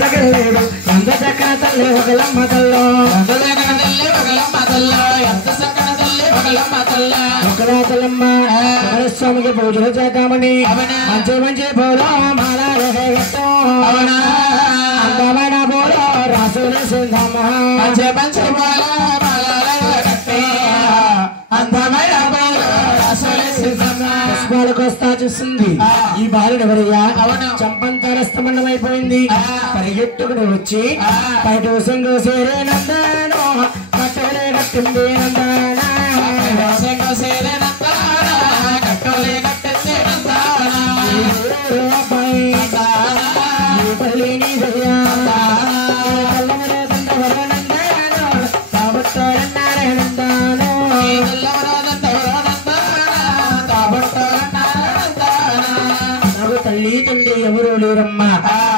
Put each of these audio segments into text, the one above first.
తగ్గలేడు ఎంత చక్కన తల్లి ఒకలమ్మ తల్లో ఎంత చక్కన తల్లి ఒకలమ్మ తల్లో ఎంత చక్కన తల్లి ఒకలమ్మ తల్లో ఒకరాతలమ్మ స్వామికి పూజలు చేద్దామని మంచి మంచి పూలు మాలాలు అందమైన పూలు రాసులు సిద్ధమ్మ మంచి మంచి పూలు అందమైన పూలు రాసులు సిద్ధమ్మ పుష్పాలకు వస్తా చూస్తుంది ఈ బాలుడు ఎవరయ్యా చంపంతరస్తమన్నం అయిపోయింది పరిగెట్టుకుని వచ్చి బయట సేరే నందాను కట్టలే కట్టింది నందానా సేరే నందానా కట్టలే కట్టింది నందానా తల్లి తండ్రి ఎవరు లేరమ్మా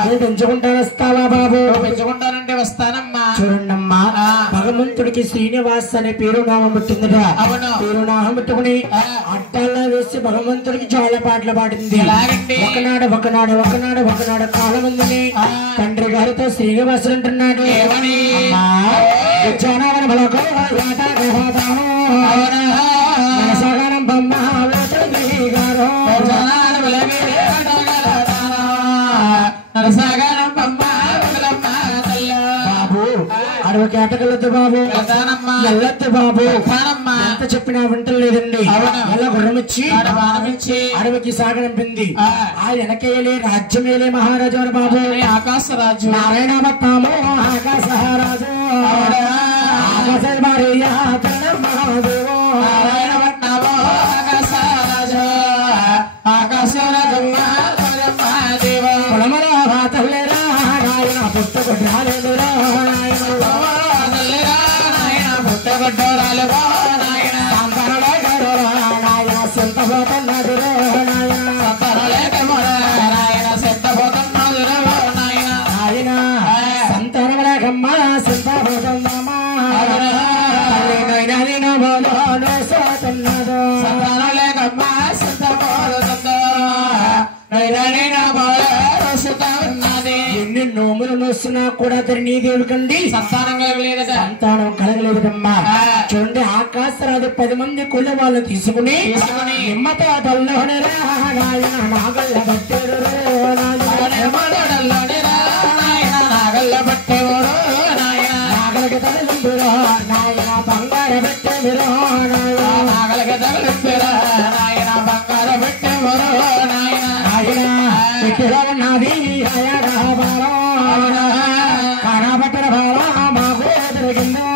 నేను పెంచుకుంటాను వస్తావా బాబు పెంచుకుంటానంటే వస్తానమ్మా చూడండమ్మా భగవంతుడికి శ్రీనివాస్ అనే పేరు నామం పెట్టిందట పేరు నామం పెట్టుకుని అడ్డాల్లో వేసి భగవంతుడికి చాలా పాటలు పాడింది ఒకనాడు ఒకనాడు ఒకనాడు ఒకనాడు కాలం ఉందని తండ్రి గారితో శ్రీనివాసుడు అంటున్నాడు అడవి కేటగలద్దు బాబు ఎల్లద్దు బాబు ఎంత చెప్పినా వింటలేదండి ఎలా గుర్రమిచ్చి అడవికి సాగనంపింది ఆ వెనకేలే రాజ్యమేలే మహారాజు అని బాబు ఆకాశరాజు నారాయణ భట్టాము ఆకాశరాజు ఆకాశ మహాదేవో నారాయణ భట్టాము ఆకాశరాజు ఆకాశరాజు మహాదేవ పొలమల తల్లేరా నాయన పుట్టగొడ్రాలేదురా ఎన్ని నోములు నోస్తున్నా కూడా ధరణీదేవి కండి సంతానం కలగలేదట సంతానం కలగలేదమ్మా చూడండి ఆకాశరాజు 10 మంది కుల వాళ్ళు తీసుకుని నిమ్మత తల్లోనే నాగల్ల బట్టేడు నాగల్ల బట్టేవాడు నాగలకి తల్లిరా నాయన బంగార బట్టేమిరో నాగలకి తల్లిరా నాయన బంగార బట్టేవారు నాయన నాయన నాది కానబట్టిన బాల మాకు దొరికిందో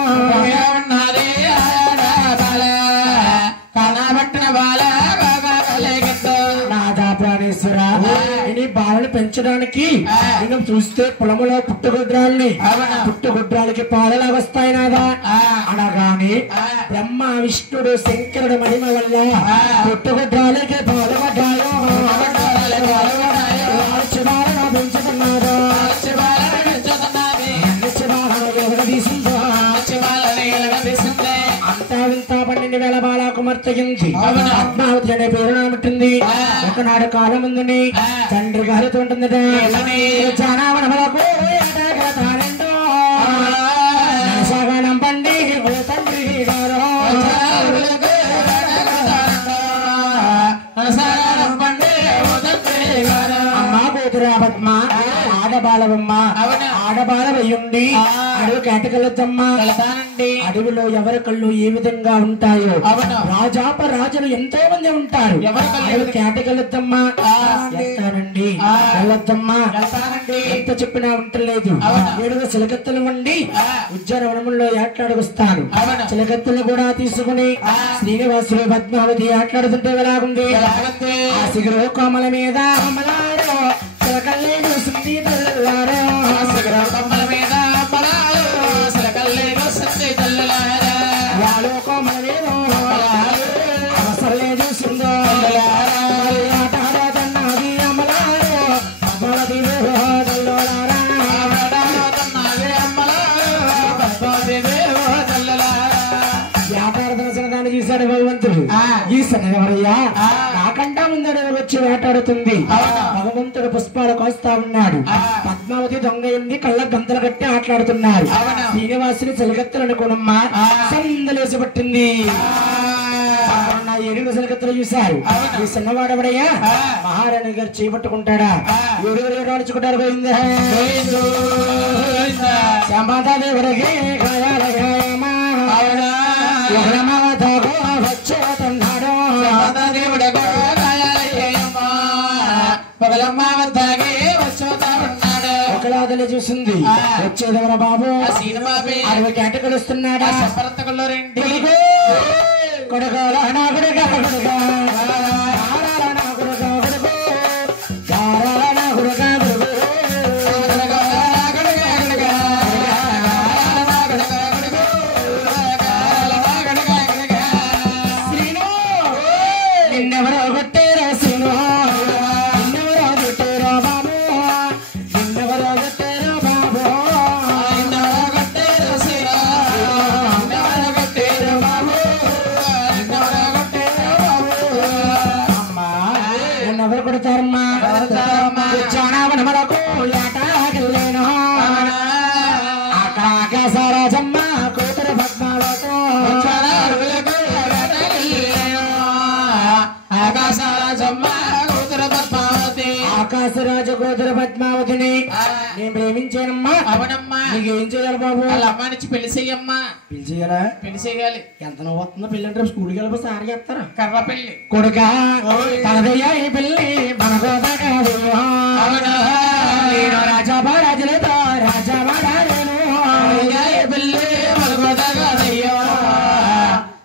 కానబట్టిన బాల నాదా ప్రాణేశ్వర ఈ బాలను పెంచడానికి నేను చూస్తే పొలములో పుట్టుగుడ్రాలకి పాలలా వస్తాయి నాదా అనగానే బ్రహ్మ విష్ణుడు శంకరుడు మహిమ వల్ల పుట్టుగుడ్రాలకి పాలు పడ్డాయో పెంచుతున్నాడు అంతా వింతా 12,000 బాల కుమార్తెగింది పద్మావతి అనే పేరు నామట్టింది ఒకనాడు కాలం ఉందని తండ్రి గారితో ఉంటుందట సగనం పండి తండ్రి గారు అమ్మా కూతురా పద్మ ఆడబాలవమ్మ ఆడబాలవయ్యుండి అడవి కేటకెళ్ళొద్దమ్మా అడవిలో ఎవరి కళ్ళు ఏ విధంగా ఉంటాయో రాజులు ఎంతో మంది ఉంటారు అడవి కేటకెళ్ళొద్దమ్మా వెళ్తానండి వెళ్ళొద్దమ్మా ఎంత చెప్పినా ఉంటలేదు 7 చిలకత్తలు వండి ఉద్యానవనంలో ఏట్లాడుకొస్తాను చిలకత్తలు కూడా తీసుకుని శ్రీనివాసుడు పద్మావతి ఆట్లాడుతుంటే ఎలాగుంది ఆ శిఖరు కోమల మీద చిలకల్లే చూసింది తల్లారో కోమల మీద చిలకల్లే చూసింది తల్లారా వాలో కోమల మీద అవసరలే చూసిందో ఆటాడతన్నది అమలారో పద్మావతి వ్యాపార దర్శనాన్ని చూశాడు భగవంతుడు ఈ సన్నెవరయ్యా నాకంటా ముందడు వచ్చి వేటాడుతుంది. భగవంతుడు పుష్పాలు కోస్తా ఉన్నాడు. పద్మావతి దొంగ ఉంది, కళ్ళ గంతలు కట్టి ఆటలాడుతున్నారు. శ్రీనివాసుని చెలగత్తలు అనుకోనమ్మా సందలేసి పట్టింది. ఏడుగురు సెలగత్తలు చూశారు. ఈ చిన్నవాడబడయ్యా మహారాణి గారు చేపట్టుకుంటాడా? ఏడుగురు నడుచుకుంటారు. పోయింది శ్యామాదేవుడికి ఒకలాదలే చూసింది. వచ్చేదెవర బాబు? అరవై కేట కలుస్తున్నాడా? కొడుకోల నా కొడుక కొడుక నా కొడుక కొడుకు నా కొడుక కొడుకు శ్రీను నిన్నెవరో కొట్టేరా శ్రీను, నిన్నెవరో కొట్టేరా బాబు, నిన్నెవరో కొట్టేరా బాబు, నిన్నెవరో కొట్టేరా శ్రీను, నిన్నెవరో కొట్టేరా బాబు, నిన్నెవరో కొట్టేరా బాబు. అమ్మా నిన్నెవరు కొడతారమ్మా? చాణావన మనకు ఏటాకెళ్ళేను ఆకాశరాజమ్మ కూతురు పద్మావతో ఆకాశరాజు కూతురు పద్మావతిని నేను ప్రేమించానమ్మా. అవునమ్మా. నీకేం చేయాలి బాబు? వాళ్ళ అమ్మ నుంచి పెళ్లి చెయ్యమ్మా. పెళ్లి చెయ్యాలా? పెళ్లి చెయ్యాలి. ఎంత నువ్వు వస్తుందో పెళ్లి అంటే స్కూల్కి వెళ్ళి సార్ చేస్తారా? కర్ర పెళ్లి కొడుక తనదయ్యా ఈ పెళ్లి మనకోదా కాదు. నేను రాజాబా రాజులతో రాజాబా నేను పెళ్లి మనకోదా కాదయ్యో,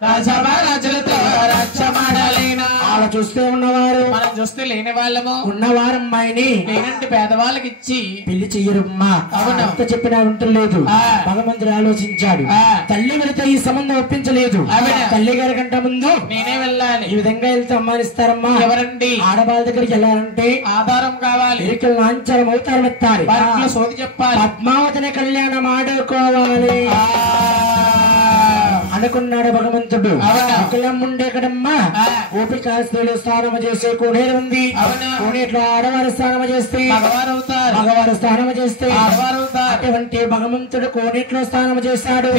రాజాబా రాజులతో రాజ్యమాడలేనా. అలా చూస్తే ఉన్నవారు మనం చూస్తే లేని వాళ్ళము, ఉన్నవారు అమ్మాయిని లేనంటే పేదవాళ్ళకి ఇచ్చి పెళ్లి చెయ్యరమ్మా. ఎంత చెప్పినా వింటలేదు. భగవంతుడు ఆలోచించాడు. తల్లి వెళితే ఈ సంబంధం ఒప్పించలేదు. తల్లి గారి కంటే ముందు నేనే వెళ్ళాలి. ఈ విధంగా వెళ్తే అమ్మానిస్తారమ్మా. ఎవరండి? ఆడవాళ్ళ దగ్గరికి వెళ్ళాలంటే ఆధారం కావాలి. ఇరికలు లాంఛనం అవుతారు ఎత్తాలి. సోది చెప్పాలి. పద్మావతిని కళ్యాణం ఆడుకోవాలి అనుకున్నాడు భగవంతుడు. కులం ఉండే కదమ్మా ఓపిక స్నానం చేసే కోనేరు ఉంది. కోనేట్లో ఆడవారు స్నానం చేస్తే మగవారు స్నానం చేస్తే అటువంటి భగవంతుడు కోనేట్లో స్నానం చేశాడు.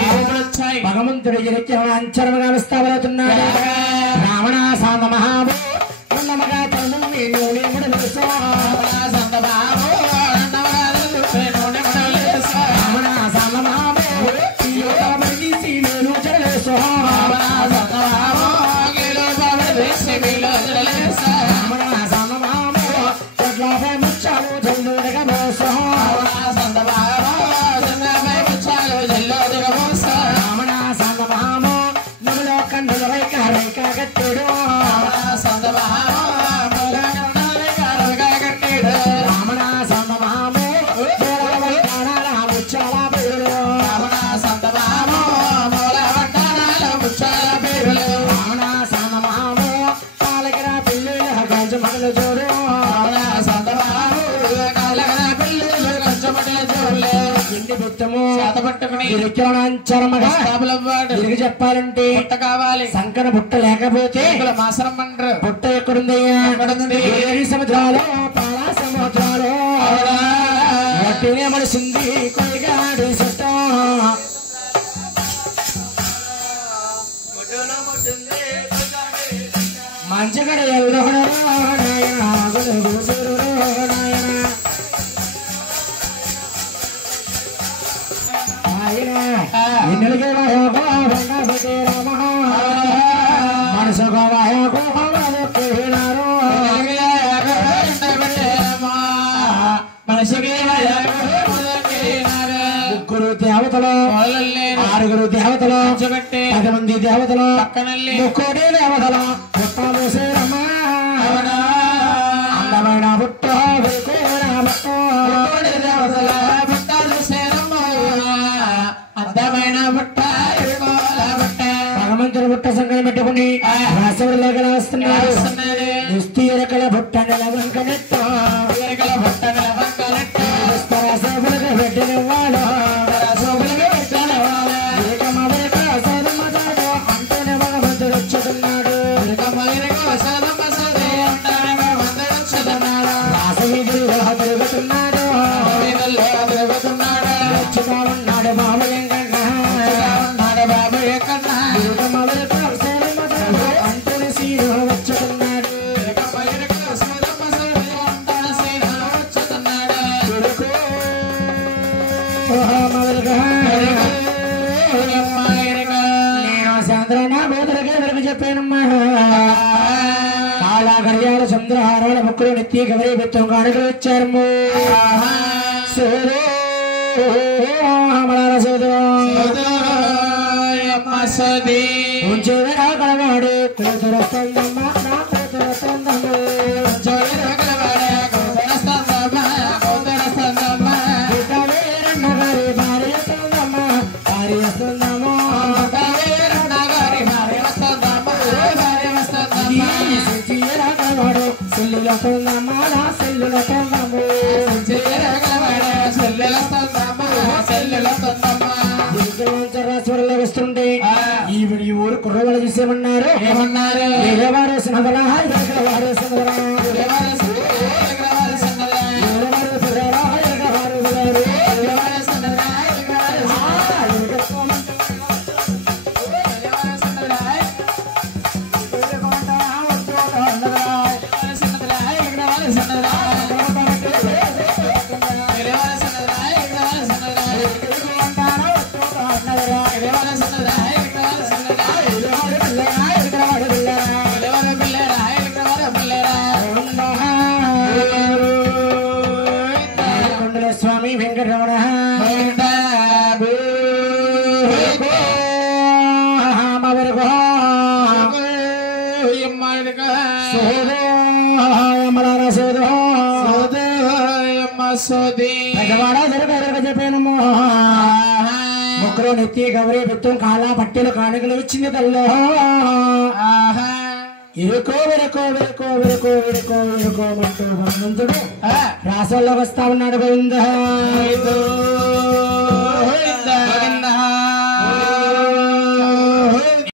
భగవంతుడు అంచరముగా విస్తావవుతున్నాడు. రావణ సాంత మహాబు చెప్పాలంటే బుట్ట కావాలి. సంకన బుట్ట లేకపోతే బుట్ట ఎక్కడుందయ్యా? సముద్రాలు పాల సముద్రాలు మడిసింది కొయ్యగాడి చుట్టం మంచగడ ఎల్లగడ ఎన్నెలకే మనసుగా మనసుకి ముగ్గురు దేవతలు, ఆరుగురు దేవతలు, 10 మంది దేవతలు, ముక్కోటి దేవతలు అందమైన బుట్ట అందమైన బుట్ట భగవంతుడు బుట్ట సంగతి పెట్టుకుని రాసవుడు లేకలా వస్తున్నాడు. దుస్తీరకల బుట్ట నెలవంకనెట్ట పెట్టినవాడు అంటూనే భగవంతుడు వచ్చుతున్నాడు. నేను చంద్రన బోధలకే వెలుగు చెప్పానమ్మా కాళా గడియాల చంద్రహారాల ముక్కులు నెత్తి గవరి బెత్తం కానుకలు ఇచ్చారమ్మ సోదో ఉంచేదరా కలవాడు కూతురొస్తుందమ్మ నా కూతురొస్తుందమ్మ వస్తుంటే ఈ ఊరు కుర్రవాళ్ళు చూసేమన్నారు ఏమన్నారు ఎగవారు సినదరా ఎగవారు సినదరా స్వామి వెంకటరమణ చెప్పానమ్మో ముగ్గురు నెత్తి గౌరీ బెత్తం కాలా పట్టెలు కానుకలు ఇచ్చింది తల్లో ఇరుకో విరుకో విరుకో విరుకో విరుకో విరుకోమంటూ భగవంతుడు రాసంలో వస్తా ఉన్నాడు గోవింద